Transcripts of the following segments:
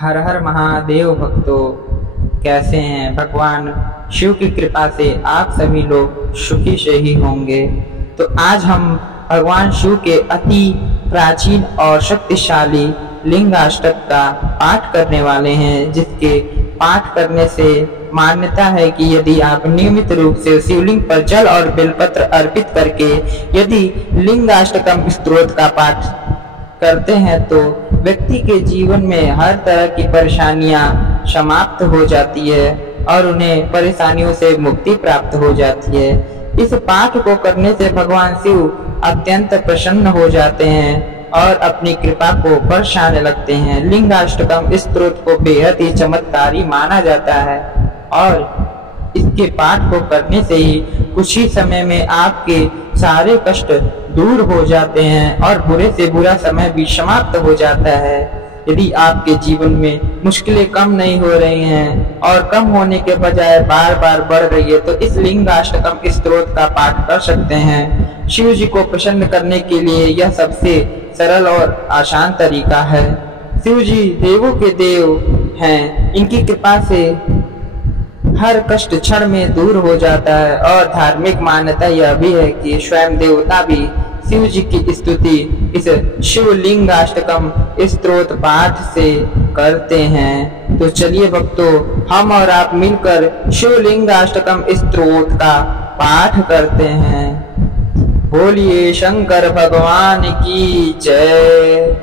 हर हर महादेव भक्तों, कैसे हैं? भगवान शिव की कृपा से आप सभी लोग सुखी से ही होंगे। तो आज हम भगवान शिव के अति प्राचीन और शक्तिशाली लिंगाष्टक का पाठ करने वाले हैं, जिसके पाठ करने से मान्यता है कि यदि आप नियमित रूप से शिवलिंग पर जल और बेलपत्र अर्पित करके यदि लिंगाष्टकम स्तोत्र का पाठ करते हैं तो व्यक्ति के जीवन में हर तरह की परेशानियां समाप्त हो जाती है और उन्हें परेशानियों से मुक्ति प्राप्त हो जाती है। इस पाठ को करने से भगवान शिव अत्यंत प्रसन्न हो जाते हैं और अपनी कृपा को बरसाने लगते हैं। लिंगाष्टकम स्तोत्र को बेहद ही चमत्कारी माना जाता है और इसके पाठ को करने से ही कुछ ही समय में आपके सारे कष्ट दूर हो जाते हैं और बुरे से बुरा समय भी समाप्त हो जाता है। यदि आपके जीवन में मुश्किलें कम नहीं हो रही हैं और कम होने के बजाय बार बार बढ़ रही है तो इस लिंगाष्टकम स्तोत्र का पाठ कर सकते हैं। शिव जी को प्रसन्न करने के लिए यह सबसे सरल और आसान तरीका है। शिव जी देवों के देव हैं, इनकी कृपा से हर कष्ट क्षण में दूर हो जाता है और धार्मिक मान्यता यह भी है कि स्वयं देवता भी शिव जी की स्तुति इस शिवलिंगाष्टकम स्तोत्र पाठ से करते हैं। तो चलिए भक्तों, हम और आप मिलकर शिवलिंगाष्टकम स्तोत्र का पाठ करते हैं। बोलिए शंकर भगवान की जय।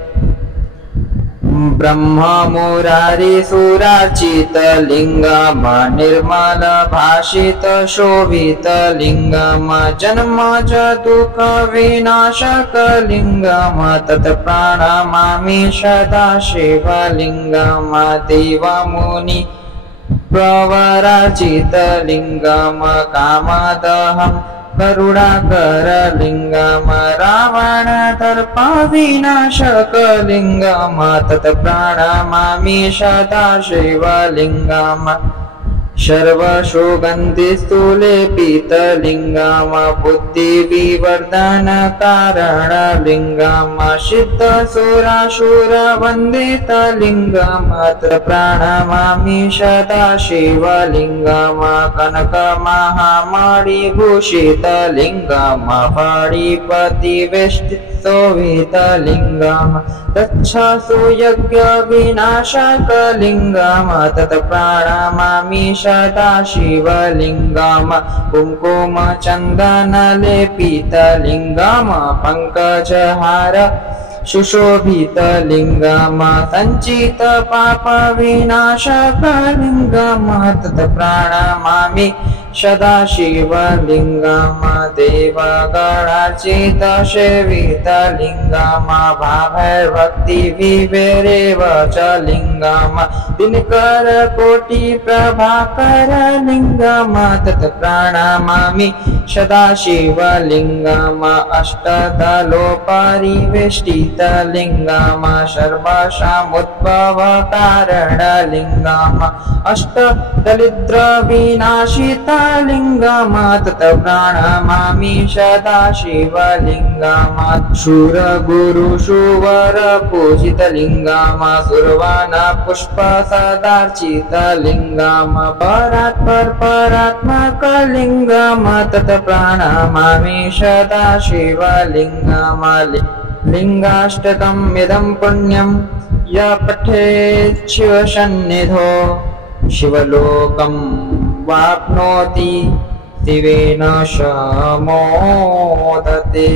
ब्रह्मा मुरारी सुरार्चित लिंगम निर्मल भाषित शोभित लिंगम जन्म च दुःख विनाशक लिंगम तत् प्रणमामि सदा शिवलिंगम देव मुनि प्रवरार्चित लिंगम कामदहं करुणाकर लिंगम रावण दर्प विनाशक लिंगम तत् प्रणमामि सदा शिवलिंगम सर्वसुगन्धि स्तुलेपित लिंगम बुद्धि विवर्धन कारण लिंगम सिद्ध सुरासुर वन्दित लिंगम तत् प्रणमामि सदा शिवलिंगम कनक महामणि भूषित लिंगम फणिपति वेष्टित शोभित लिंगम तच्छासु यज्ञ विनाशक लिंगम तत् प्रणमामि सदा शिवलिंगम कुंकुम चंदन लेपित लिंगम पंकजहार सुशोभित लिंगम संचित पाप विनाशक लिंगम तत् प्रणमामि सदा शिवलिंगम देवगणार्चित सेवित लिंगम भावै भक्ति विवेरेव च लिंगम दिनकर कोटि प्रभाकर लिंगम तत् प्रणमामि सदा शिवलिंगम अष्टदलो परिवेष्टित लिंगम सर्वसमुद्भव कारण लिंगम अष्टदलिद्र विनाशित लिंगम तत् प्रणमामि सदा शिवलिंगम शूर गुरु सुवर पूजित लिंगम सुरवन पुष्प सदार्चित लिंगम परात्पर परात्मक लिंगम तत् प्रणमामि सदा शिवलिंगम लिंगाष्टकम् इदं पुण्यं य पठेत् शिवसन्निधौ शिवलोकं वाप्नोति शिवेन स मोदते।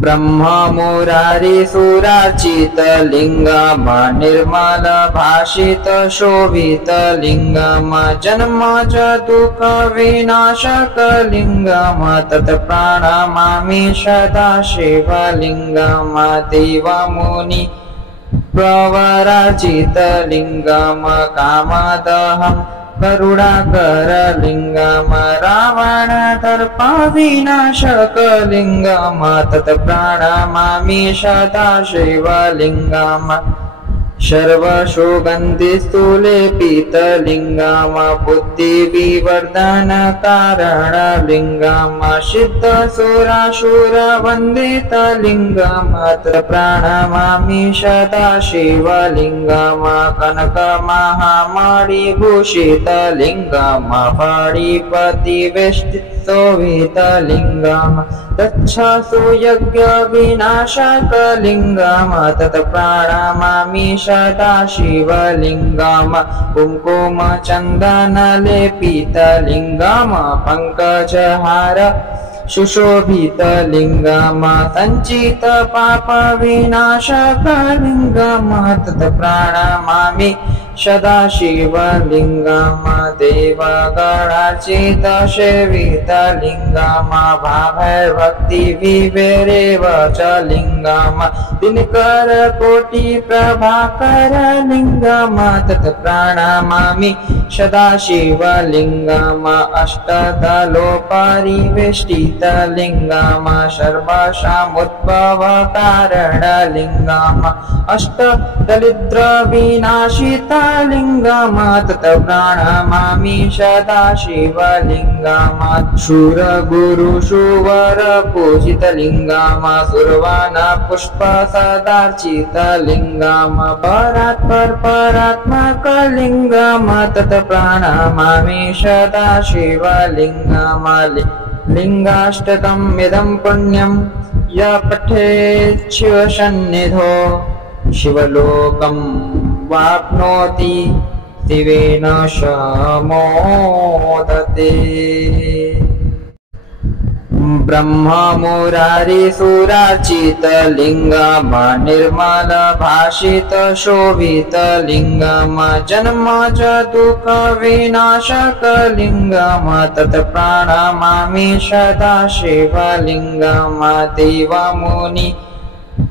ब्रह्मा मुरारी सुरार्चित लिंगम निर्मल भाषित शोभित लिंगम जन्म च दुःख विनाशक लिंगम तत् प्रणमामि सदा शिवलिंगम देव मुनि प्रवरार्चित लिंगम कामदहं करुणाकर लिंगम रावण दर्प विनाशक लिंगम तत् प्रणमामि सदा शिवलिंगम सर्वसुगन्धिस्थूले पीतलिङ्गम् बुद्धिविवर्धनकारणलिङ्गम् सिद्धसुरासुरवन्दितलिङ्गम् तत्र प्रणमामि सदाशिवलिङ्गम् कनकमहामणिभूषितलिङ्गम् फणिपतिवेष्टितशोभितलिङ्गम् तच्छसु यज्ञविनाशकलिङ्गम् तत् प्रणमामि सदाशिवलिङ्गम् कुङ्कुमचन्दनलेपितलिङ्गम् पङ्कजहार सुशोभितलिङ्गम् सञ्चितपापविनाशकलिङ्गम् तत् प्रणमामि सदाशिवलिङ्गम् देवगणार्चितसेवितलिङ्गम् भावैर्भक्तिविभेरेव च लिङ्गम् दिनकरकोटिप्रभाकरलिङ्गम् तत् प्रणमामि सदाशिवलिङ्गम् अष्टदलोपरिवेष्टितलिङ्गम् सर्वसामुद्भवकारणलिङ्गम् अष्टदरिद्रविनाशितलिङ्गम् तत् प्रणमामि सदाशिवलिङ्गम् शूरगुरुशुवरपूजितलिङ्गम् सुरवनपुष्पसदार्चितलिङ्गम् परात्परात्मकलिङ्गम् तत् प्रणमामि सदाशिवलिङ्गम् लिङ्गाष्टकम् इदं पुण्यं य पठेत् शिवसन्निधौ शिवलोकं वाप्नोति शिवेन समोदते। ब्रह्ममुरारिसुरार्चितलिङ्गम् निर्मलभाषितशोभितलिङ्गम् जन्मजदुःखविनाशकलिङ्गम् तत् प्रणमामि सदाशिवलिङ्गम् देवमुनि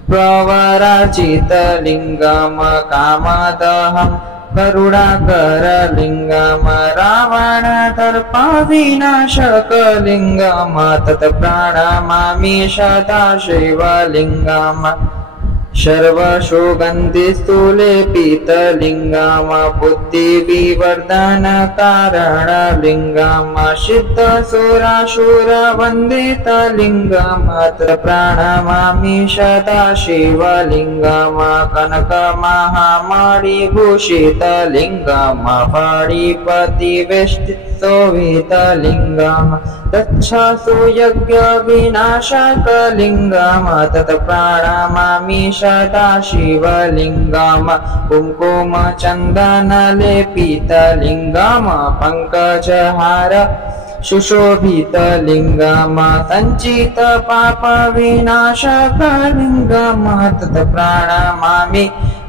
प्रवरार्चितलिङ्गम् कामदहं करुणाकरलिङ्गम् रावणदर्पविनाशकलिङ्गम् तत् प्रणमामि सदाशिवलिङ्गम् सर्वसुगन्धिस्थूले पीतलिङ्गम् बुद्धिविवर्धनकारणलिङ्गम् सिद्धसुरासुरवन्दितलिङ्गम् तत्र प्रणमामि सदाशिवलिङ्गम् कनकमहामणिभूषितलिङ्गम् फणिपतिवेष्टितशोभितलिङ्गम् तच्छसु यज्ञविनाशकलिङ्गम् तत् प्रणमामि सदाशिवलिङ्गम् कुङ्कुमचन्दनलेपितलिङ्गम् पङ्कजहार सुशोभितलिङ्गम् सञ्चितपापविनाशकलिङ्गम् तत् प्रणमामि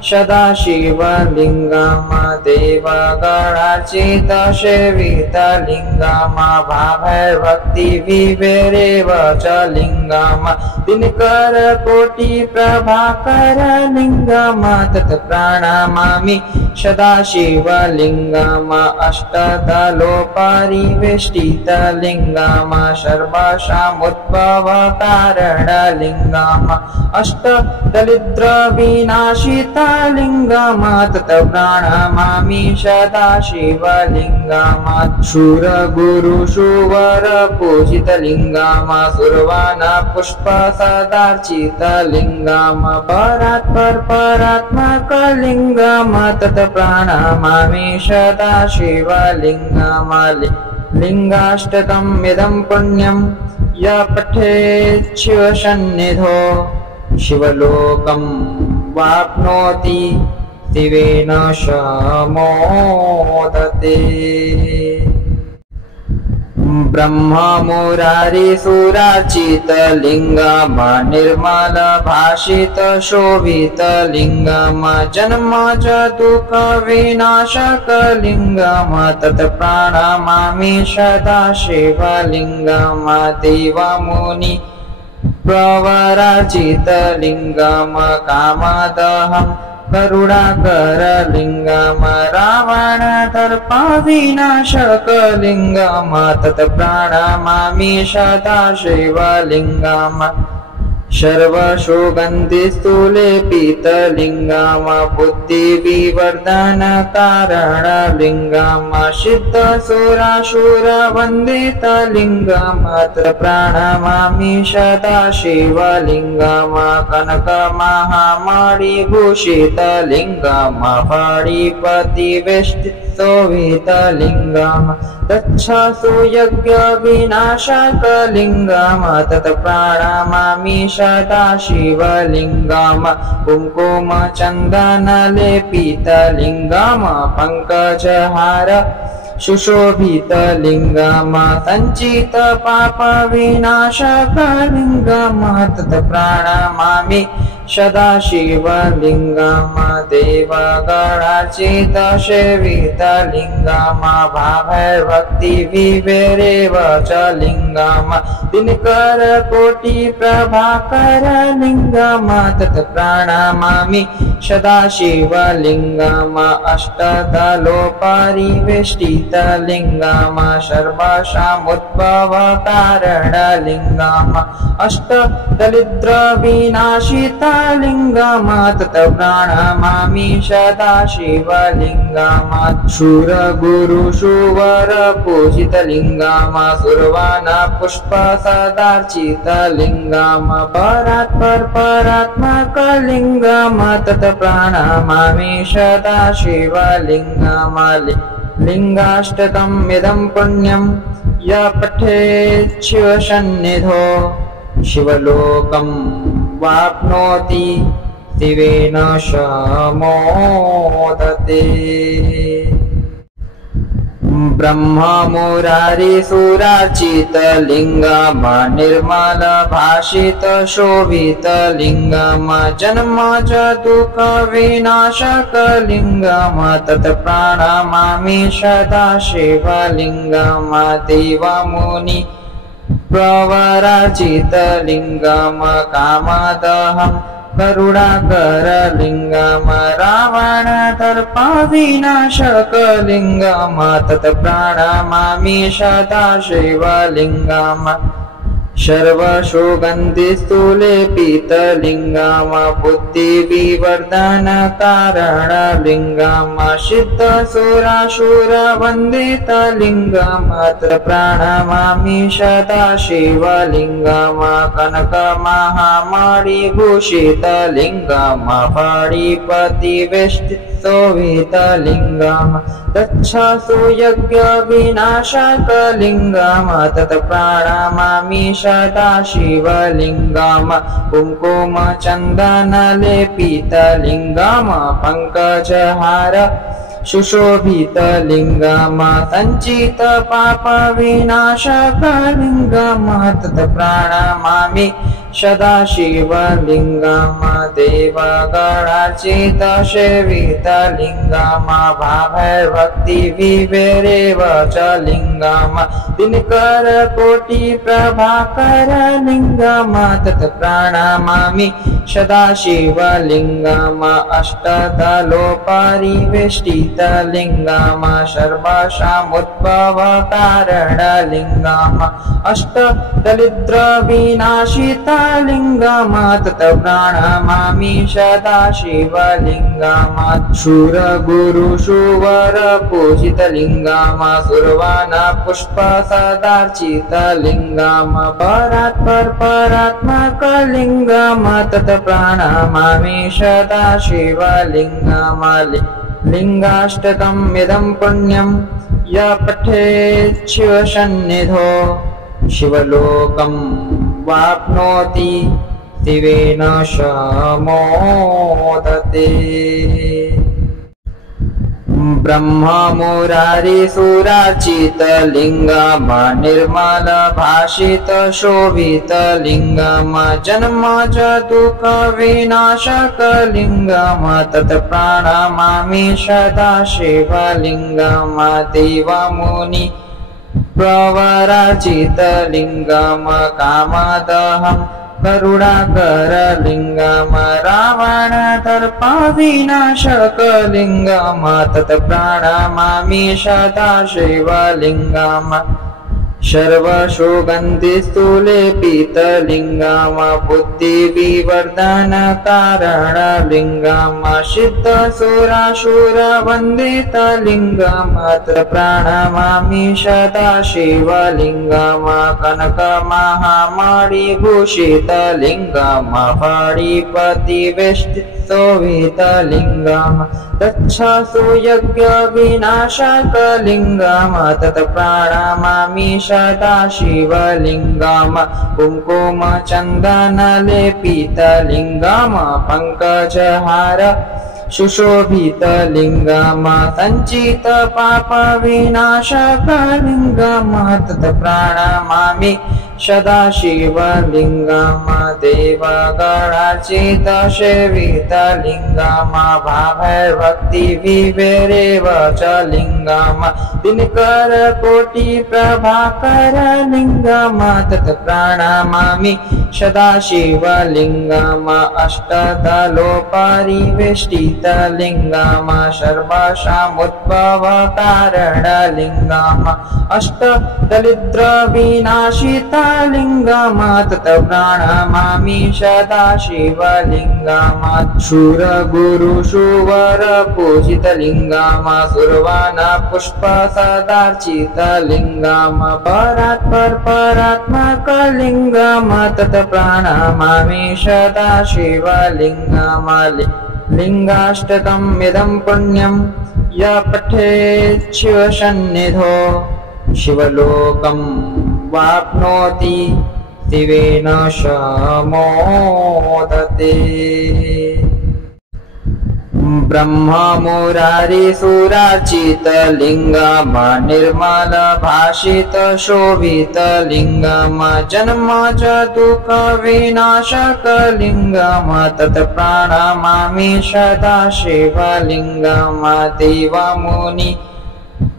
सदाशिवलिङ्गम् देवगणार्चितसेवितलिङ्गम् भावैर्भक्तिविभेरेव च लिङ्गम् दिनकरकोटिप्रभाकरलिङ्गम् तत् प्रणमामि सदाशिवलिङ्गम् अष्टदलोपरिवेष्टितलिङ्गम् सर्वसामुद्भवकारणलिङ्गम् अष्टदरिद्रविनाशितलिङ्गम् तत् प्रणमामि सदाशिवलिङ्गम् शूरगुरुशुवरपूजितलिङ्गम् सुरवनपुष्पसदार्चितलिङ्गम् परात्परात्मकलिङ्गम् तत् प्रणमामि सदाशिवलिङ्गम् लिङ्गाष्टकम् इदं पुण्यं य पठेत् शिवसन्निधौ शिवलोकं वाप्नोति शिवेन समोदते। ब्रह्ममुरारिसुरार्चितलिङ्गम् निर्मलभाषितशोभितलिङ्गम् जन्मजदुःखविनाशकलिङ्गम् तत् प्रणमामि सदाशिवलिङ्गम् देवमुनि प्रवरार्चितलिङ्गम् कामदहं करुणाकरलिङ्गम् रावणदर्पविनाशकलिङ्गम् तत् प्रणमामि सदाशिवलिङ्गम् सर्वसुगन्धिस्थूले पीतलिङ्गम बुद्धिविवर्धनकारणलिङ्गम सिद्धसुरासुरवन्दितलिङ्गम तत्र प्रणमामि सदाशिवलिङ्गम कनकमहामणिभूषितलिङ्गम फणिपतिवेष्टितशोभितलिङ्गम तच्छसु यज्ञविनाशकलिङ्गम तत् प्रणमामि सदाशिवलिङ्गम कुङ्कुमचन्दनलेपितलिङ्गम पङ्कजहार सुशोभितलिङ्गम सञ्चितपापविनाशकलिङ्गम तत् प्रणमामि सदाशिवलिङ्गम देवगणार्चितसेवितलिङ्गम भावैर्भक्तिविभेरेव च लिङ्गम दिनकरकोटिप्रभाकरलिङ्गम तत् प्रणमामि सदाशिवलिङ्गम अष्टदलोपरिवेष्टितलिङ्गम सर्वसमुद्भवकारणलिङ्गम अष्टदरिद्रविनाशितलिङ्गम तत् प्रणमामि सदाशिवलिङ्गम शूरगुरुसुवरपूजितलिङ्गम सुरवनपुष्पसदार्चितलिङ्गम परात्परात्मकलिङ्गम तत् प्रणमामि सदाशिवलिङ्गम लिङ्गाष्टकम् इदं पुण्यं य पठेत् शिवसन्निधौ शिवलोकं वाप्नोति शिवेन समोदते ब्रह्ममुरारिसुरार्चितलिङ्गम निर्मलभाषितशोभितलिङ्गम जन्मज दुःखविनाशकलिङ्गम तत् प्रणमामि सदाशिवलिङ्गम देवमुनि प्रवरार्चितलिङ्गम कामदहं करुणाकरलिङ्गम रावणदर्पविनाशकलिङ्गम तत् प्रणमामि सदाशिवलिङ्गम सर्वसुगन्धिस्थूले पीतलिङ्गम बुद्धिविवर्धनकारणलिङ्गम सिद्धसुरासुरवन्दितलिङ्गम तत् प्रणमामि सदाशिवलिङ्गम कनकमहामणिभूषितलिङ्गम फणिपतिवेष्टितशोभितलिङ्गम तच्छसु यज्ञविनाशकलिङ्गम तत् प्रणमामि सदाशिवलिङ्गम कुङ्कुमचन्दनलेपितलिङ्गम पङ्कजहार सुशोभितलिङ्गम सञ्चितपापविनाशकलिङ्गम तत् प्रणमामि सदाशिवलिङ्गम देवगणार्चितसेवितलिङ्गम भावैर्भक्तिविभेरेव च लिङ्गम दिनकरकोटिप्रभाकरलिङ्गम तत् प्रणमामि सदाशिवलिङ्गम अष्टदलोपरिवेष्टितलिङ्गम सर्वसमुद्भवकारणलिङ्गम अष्टदरिद्रविनाशितलिङ्गम तत् प्रणमामि सदाशिवलिङ्गम शूरगुरुसुवरपूजितलिङ्गम सुरवनपुष्पसदार्चितलिङ्गम परात्परात्मकलिङ्गम तत् प्रणमामि सदाशिवलिङ्गम लिङ्गाष्टकम् इदं पुण्यं य पठेत् शिवसन्निधौ शिवलोकं वाप्नोति शिवेन समोदते ब्रह्ममुरारिसुरार्चितलिङ्गम निर्मलभाषितशोभितलिङ्गम जन्मज दुःखविनाशकलिङ्गम तत् प्रणमामि सदाशिवलिङ्गम देवमुनि प्रवरार्चितलिङ्गम कामदहं करुणाकरलिङ्गम रावणदर्पविनाशकलिङ्गम तत् प्रणमामि सदाशिवलिङ्गम सर्वसुगन्धिस्थूले पीतलिङ्गम् बुद्धिविवर्धनकारणलिङ्गम् सिद्धसुरासुरवन्दितलिङ्गम् प्रणमामि सदा शिवलिङ्गम् कनकमहामणिभूषितलिङ्गम् फणिपतिवेष्टितोभितलिङ्गम् तच्छसु यज्ञविनाशकलिङ्गम् तत् प्रणमामि सदा शिवलिङ्गम् कुङ्कुमचन्दनलेपितलिङ्गम् पङ्कजहार सुशोभितलिङ्गम् सञ्चितपापविनाशकलिङ्गम् तत् प्रणमामि सदा शिवलिङ्गम् देवगणार्चितसेवितलिङ्गम् भावैर्भक्तिविभेरेव च लिङ्गम् दिनकरकोटिप्रभाकरलिङ्गम् तत् प्रणमामि सदा शिवलिङ्गम् अष्टदलोपरिवेष्टितलिङ्गम् सर्वसामुद्भवकारणलिङ्गम् अष्टदरिद्रविनाशितलिङ्गम् तत् प्रणमामि सदा शिवलिङ्गम् शूरगुरुशुवरपूजितलिङ्गम् सुरवनपुष्पसदार्चितलिङ्गम् परात्परात्मकलिङ्गम् तत् प्रणमामि सदा शिवलिङ्गम् लिङ्गाष्टकम् इदं पुण्यं य पठेत् शिवसन्निधौ शिवलोकं वाप्नोति शिवेन समोदते। ब्रह्ममुरारिसुरार्चितलिङ्गम् निर्मलभाषितशोभितलिङ्गम् जन्म च दुःखविनाशकलिङ्गम् तत् प्रणमामि सदा शिवलिङ्गम् देवमुनि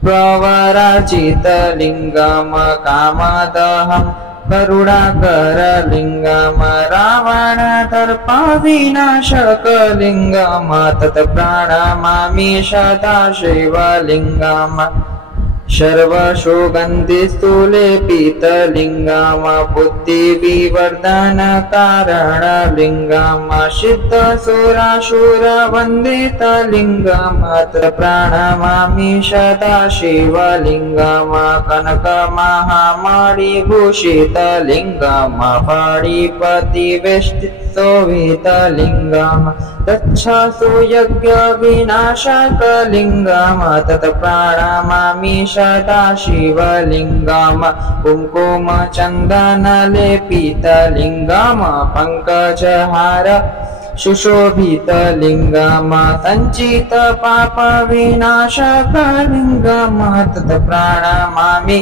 प्रवरार्चितलिङ्गम् कामदहम् करुणाकरलिङ्गम् रावणदर्पविनाशकलिङ्गम् तत् प्रणमामि सदा शिवलिङ्गम् सर्वसुगन्धिस्थूले पीतलिङ्गम् बुद्धिविवर्धनकारणलिङ्गम् सिद्धसुरासुरवन्दितलिङ्गम् तत् प्रणमामि सदा शिवलिङ्गम् कनकमहामणिभूषितलिङ्गम् फणिपतिवेष्टितोभितलिङ्गम् तच्छसु यज्ञविनाशकलिङ्गम् तत् प्रणमामि सदा शिवलिङ्गम् कुङ्कुमचन्दनलेपितलिङ्गम् पङ्कजहार सुशोभितलिङ्गम् सञ्चितपापविनाशकलिङ्गम् तत् प्रणमामि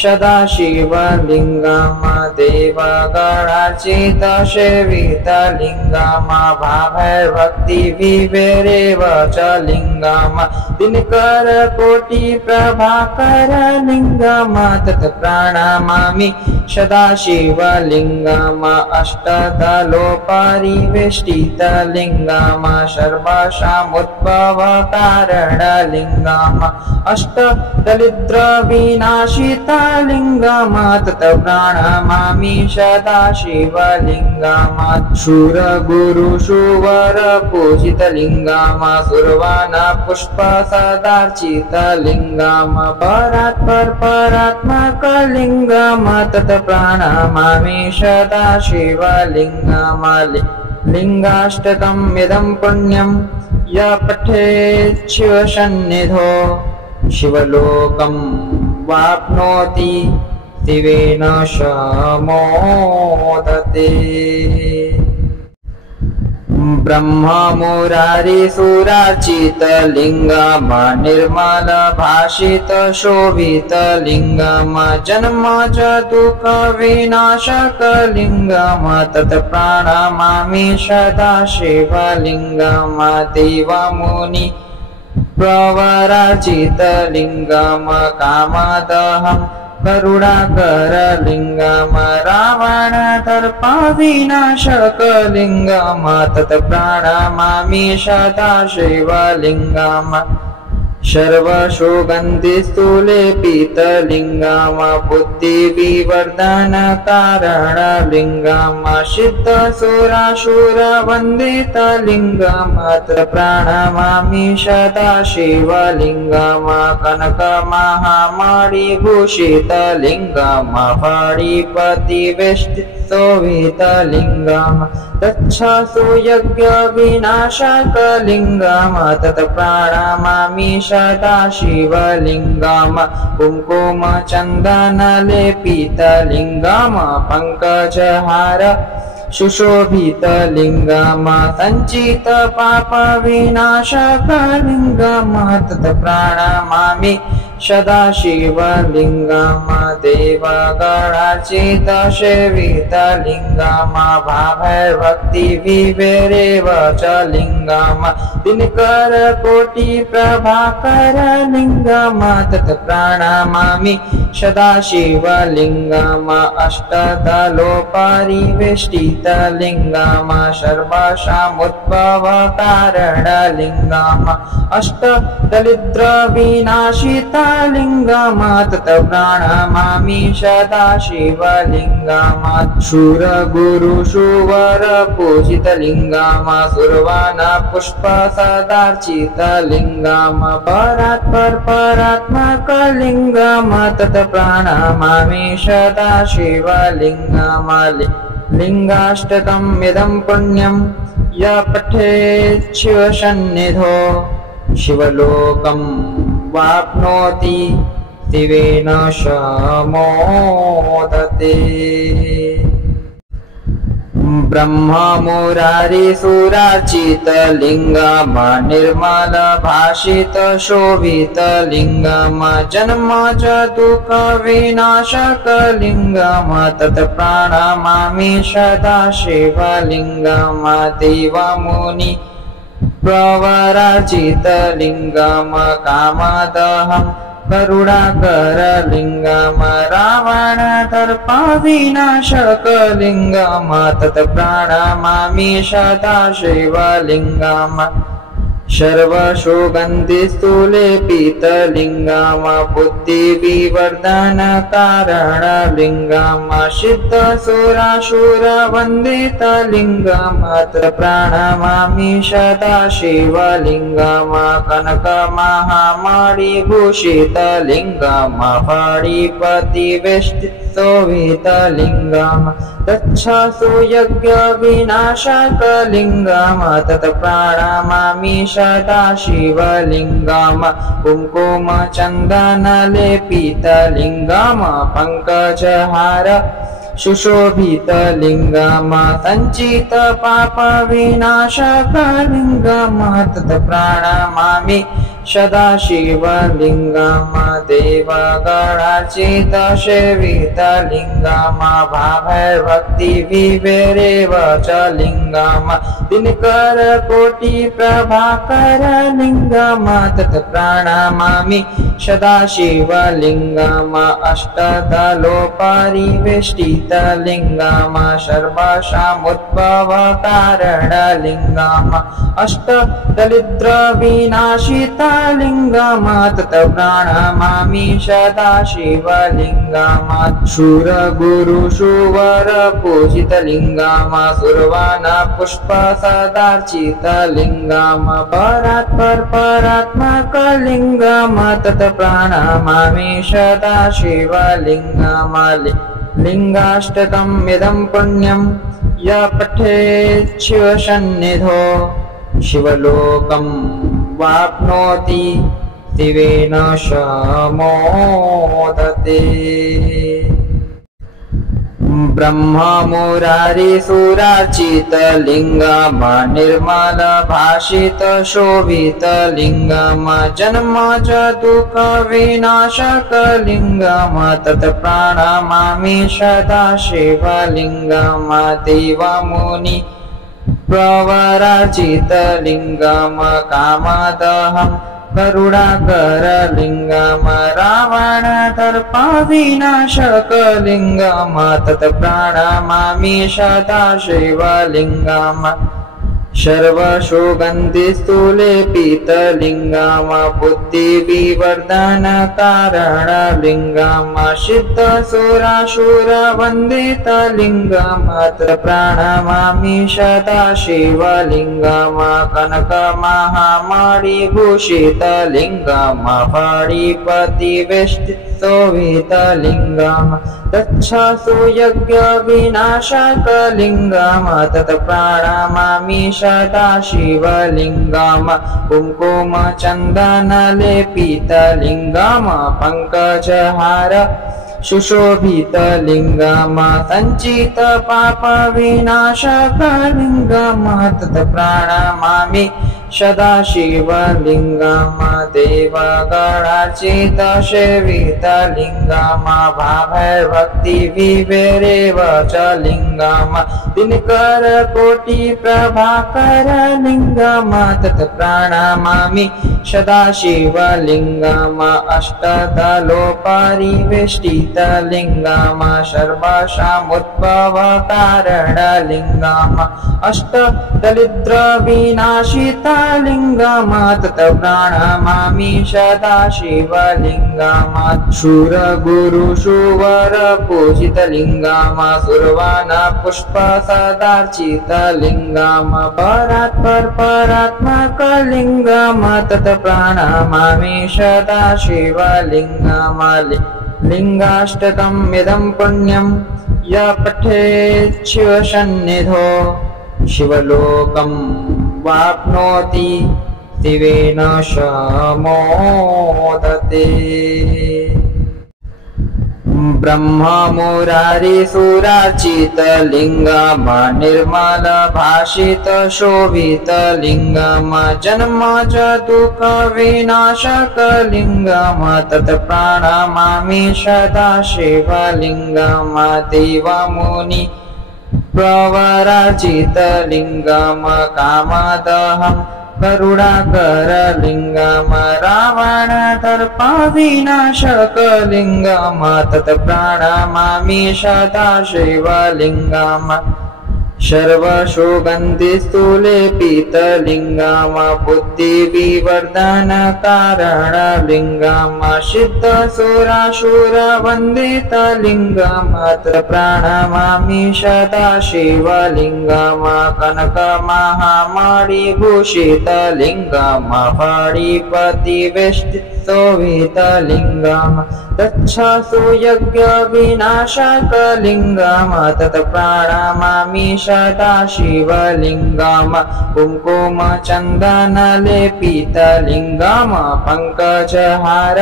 सदा शिवलिङ्गम् देवगणार्चितसेवितलिङ्गम् भावैर्भक्तिविभेरेव च लिङ्गम् दिनकरकोटिप्रभाकरलिङ्गम् तत् प्रणमामि सदा शिवलिङ्गम् अष्टदलोपरिवेष्टितलिङ्गम् सर्वसामुद्भवकारणलिङ्गम् अष्टदरिद्रविनाशितलिङ्गम् तत् प्रणमामि सदा शिवलिङ्गम् शूरगुरुशुवरपूजितलिङ्गम् सुरवनपुष्पसदार्चितलिङ्गम् परात्परात्मकलिङ्गम् तत् प्रणमामि सदा शिवलिङ्गम् लिङ्गाष्टकम् इदं पुण्यं य पठेत् शिवसन्निधौ शिवलोकं वाप्नोति शिवेन समोदते। ब्रह्ममुरारिसुरार्चितलिङ्गम् निर्मलभाषितशोभितलिङ्गम् जन्म च दुःखविनाशकलिङ्गम् तत् प्रणमामि सदा शिवलिङ्गम् देवमुनि प्रवरार्चितलिङ्गम् कामदहम् करुणाकरलिङ्गम् रावणदर्पविनाशकलिङ्गम् तत् प्रणमामि सदा शिवलिङ्गम् सर्वसुगन्धिस्थूले पीतलिङ्गम् बुद्धिविवर्धनकारणलिङ्गम् सिद्धसुरासुरवन्दितलिङ्गम् प्रणमामि सदा शिवलिङ्गम् कनकमहामणिभूषितलिङ्गम् फणिपतिवेष्टितशोभितलिङ्गम् तच्छसु यज्ञविनाशकलिङ्गम् तत् प्रणमामि सदा शिवलिङ्गम् कुङ्कुमचन्दनलेपितलिङ्गम् पङ्कजहार सुशोभितलिङ्गम् सञ्चितपापविनाशकलिङ्गम् तत् प्रणमामि सदा शिवलिङ्गम् देवगणार्चितसेवितलिङ्गम् भावैर्भक्तिविभेरेव च लिङ्गम् दिनकरकोटिप्रभाकरलिङ्गम् तत् प्रणमामि सदा शिवलिङ्गम् अष्टदलोपरिवेष्टितलिङ्गम् सर्वसामुद्भवकारणलिङ्गम् अष्टदरिद्रविनाशितलिङ्गम् तत् प्रणमामि सदा शिवलिङ्गम् शूरगुरुशुवरपूजितलिङ्गम् सुरवनपुष्पसदार्चितलिङ्गम् परात्परात्मकलिङ्गम् तत् प्रणमामि सदा शिवलिङ्गम् लिङ्गाष्टकम् इदं पुण्यं य पठेत् शिवसन्निधौ शिवलोकं वाप्नोति शिवेन समोदते। ब्रह्ममुरारिसुरार्चितलिङ्गम् निर्मलभाषितशोभितलिङ्गम् जन्म च दुःखविनाशकलिङ्गम् तत् प्रणमामि सदा शिवलिङ्गम् देवमुनि प्रवरार्चितलिङ्गम् कामदहम् करुणाकरलिङ्गम् रावणदर्पविनाशकलिङ्गम् तत् प्रणमामि सदा शिवलिङ्गम् सर्वसुगन्धिस्थूले पीतलिङ्गम् बुद्धिविवर्धनकारणलिङ्गम् सिद्धसुरासुरवन्दितलिङ्गम् तत् प्रणमामि सदा शिवलिङ्गम् कनकमहामणिभूषितलिङ्गम् फणिपतिवेष्टितशोभितलिङ्गम् तच्छसु यज्ञविनाशकलिङ्गम् तत् प्रणमामि सदा शिवलिङ्गम् कुङ्कुमचन्दनलेपितलिङ्गम् पङ्कजहार सुशोभितलिङ्गम् सञ्चितपापविनाशकलिङ्गम् तत् प्रणमामि सदा शिवलिङ्गम् देवगणार्चितसेवितलिङ्गम् भावैर्भक्तिविभेरेव च लिङ्गम् दिनकरकोटिप्रभाकरलिङ्गम् तत् प्रणमामि सदा शिवलिङ्गम् अष्टदलोपरिवेष्टितलिङ्गम् सर्वसामुद्भवकारणलिङ्गम् अष्टदरिद्रविनाशितलिङ्गम् तत् प्रणमामि सदा शिवलिङ्गम् शूरगुरुशुवरपूजितलिङ्गम् सुरवनपुष्पसदार्चितलिङ्गम् परात्परात्मकलिङ्गम् तत् प्रणमामि सदा शिवलिङ्गम् लिङ्गाष्टकम् इदं पुण्यं य पठेत् शिवसन्निधौ शिवलोकं वाप्नोति शिवेन समोदते। ब्रह्ममुरारिसुरार्चितलिङ्गम् निर्मलभाषितशोभितलिङ्गम् जन्म च दुःखविनाशकलिङ्गम् तत् प्रणमामि सदा शिवलिङ्गम् देवमुनि प्रवरार्चितलिङ्गम् कामदहम् करुणाकरलिङ्गम् रावणदर्पविनाशकलिङ्गम् तत् प्रणमामि सदा शिवलिङ्गम् सर्वसुगन्धिस्थूले पीतलिङ्गम् बुद्धिविवर्धनकारणलिङ्गम् सिद्धसुरासुरवन्दितलिङ्गम् प्रणमामि सदा शिवलिङ्गम् कनकमहामणिभूषितलिङ्गम् फणिपतिवेष्टितशोभितलिङ्गम् तच्छसु यज्ञविनाशकलिङ्गम् तत् प्रणमामि सदा शिवलिङ्गम् कुङ्कुमचन्दनलेपितलिङ्गम् पङ्कजहार सुशोभितलिङ्गम् सञ्चितपापविनाशकलिङ्गम् तत् प्रणमामि सदा शिवलिङ्गम् देवगणार्चितसेवितलिङ्गम् भावैर्भक्तिविभेरेव च लिङ्गम् दिनकरकोटिप्रभाकरलिङ्गम् तत् प्रणमामि सदा शिवलिङ्गम् अष्टदलोपरिवेष्टितलिङ्गम् सर्वासामुद्भवकारणलिङ्गम् अष्टदरिद्रविनाशितलिङ्गम् तत् प्रणमामि सदा शिवलिङ्गम् शूरगुरुशुवरपूजितलिङ्गम् सुरवनपुष्पसदार्चितलिङ्गम् परात्परात्मकलिङ्गम् तत् प्रणमामि सदा शिवलिङ्गम् लिङ्गाष्टकम् इदं पुण्यं य पठेत् शिवसन्निधौ शिवलोकं वाप्नोति शिवेन समोदते। ब्रह्ममुरारिसुरार्चितलिङ्गम् निर्मलभाषितशोभितलिङ्गम् जन्मजदुःखविनाशकलिङ्गम् तत् प्रणमामि सदा शिवलिङ्गम् देवमुनि प्रवरार्चितलिङ्गम् कामदहम् करुणाकरलिङ्गम् रावणदर्पविनाशकलिङ्गम् तत् प्रणमामि सदा शिवलिङ्गम् सर्वसुगन्धिस्थूले पीतलिङ्गम् बुद्धिविवर्धनकारणलिङ्गम् सिद्धसुरासुरवन्दितलिङ्गम् तत् प्रणमामि सदा शिवलिङ्गम् कनकमहामणिभूषितलिङ्गम् फणिपतिवेष्टितशोभितलिङ्गम् तच्छसु यज्ञविनाशकलिङ्गम् तत् प्रणमामि सदा शिवलिङ्गम् कुङ्कुमचन्दनलेपितलिङ्गम् पङ्कजहार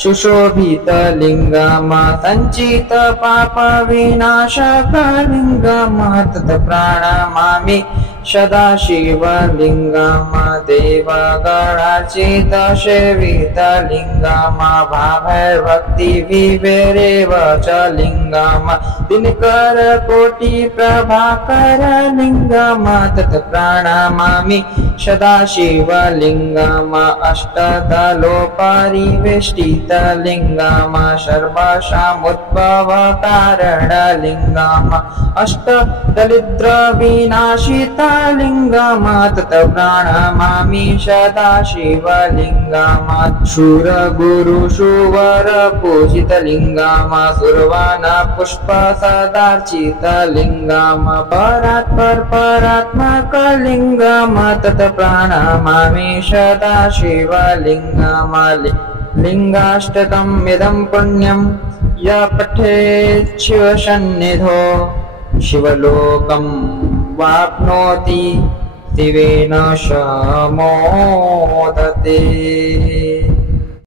सुशोभितलिङ्गम् सञ्चितपापविनाशकलिङ्गम् तत् प्रणमामि सदा शिवलिङ्गम् देवगणार्चितसेवितलिङ्गम् भावैर्भक्तिविभेरेव च लिङ्गम् दिनकरकोटिप्रभाकरलिङ्गम् तत् प्रणमामि सदा शिवलिङ्गम् अष्टदलोपरिवेष्टितलिङ्गम् सर्वासामुद्भवकारणलिङ्गम् अष्टदरिद्रविनाशितलिङ्गम् तत् प्रणमामि सदा शिवलिङ्गम् शूरगुरुशुवरपूजितलिङ्गम् सुरवनपुष्पसदार्चितलिङ्गम् परात्परात्मकलिङ्गम् तत् प्रणमामि सदा शिवलिङ्गम् लिङ्गाष्टकम् इदं पुण्यं य पठेत् शिवसन्निधौ शिवलोकं वाप्नोति शिवेन समोदते।